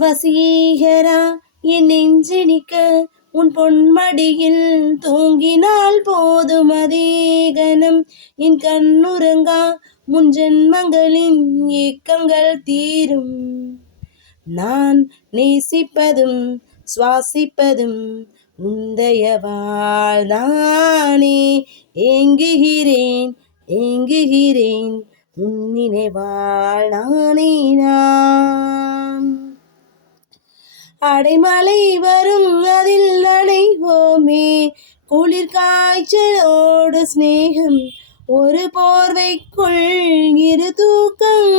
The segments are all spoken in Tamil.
வசீகரா என் நெஞ்சினிக்க உன் பொன்மடியில் தூங்கினால் போதும் அதேகனம் என் கண்ணுறங்கா முன் ஜென்மங்களின் ஏக்கங்கள் தீரும். நான் நேசிப்பதும் சுவாசிப்பதும் உந்தயவாள் தானே. ஏங்குகிறேன் ஏங்குகிறேன் உன் நினைவாள் நானே நான். அடைமழை வரும் அதில் நனைவோமே, குளிர் காய்ச்சலோடு ஸ்நேகம், ஒரு போர்வைக்குள் இரு தூக்கம்.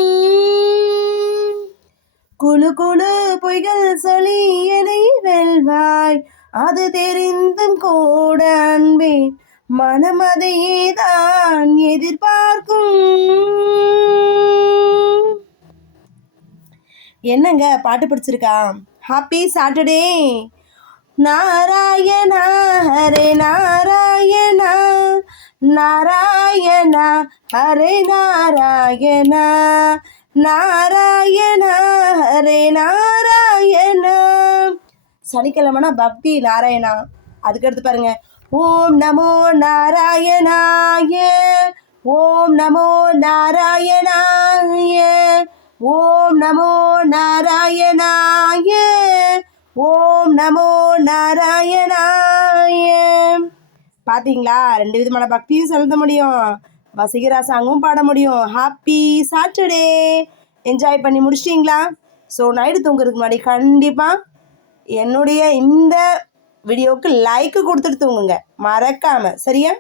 குழு குழு பொய்கள் சொல்லி என்னை வெல்வாய், அது தெரிந்தும் கூட அன்பே மனம் அதையே தான் எதிர்பார்க்கும். என்னங்க பாட்டு பிடிச்சிருக்கா? Happy Saturday. நாராயணா ஹரே நாராயணா, நாராயணா ஹரே நாராயணா, நாராயணா ஹரே நாராயணா. சனிக்கிழமைனா பக்தி நாராயணா. அதுக்கடுத்து பாருங்க, ஓம் நமோ நாராயணாய, ஓம் நமோ நாராயணாய, ஓம் நமோ நாராயணாய, ஓம் நமோ நாராயணாய. பார்த்தீங்களா, 2 விதமான பக்தியும் செலுத்த முடியும், வசீகரா சாங்கும் பாட முடியும். Happy Saturday. என்ஜாய் பண்ணி முடிச்சிட்டிங்களா? ஸோ நைட்டு தூங்குறதுக்கு முன்னாடி கண்டிப்பாக என்னுடைய இந்த வீடியோவுக்கு லைக்கு கொடுத்துட்டு தூங்குங்க மறக்காமல், சரியா?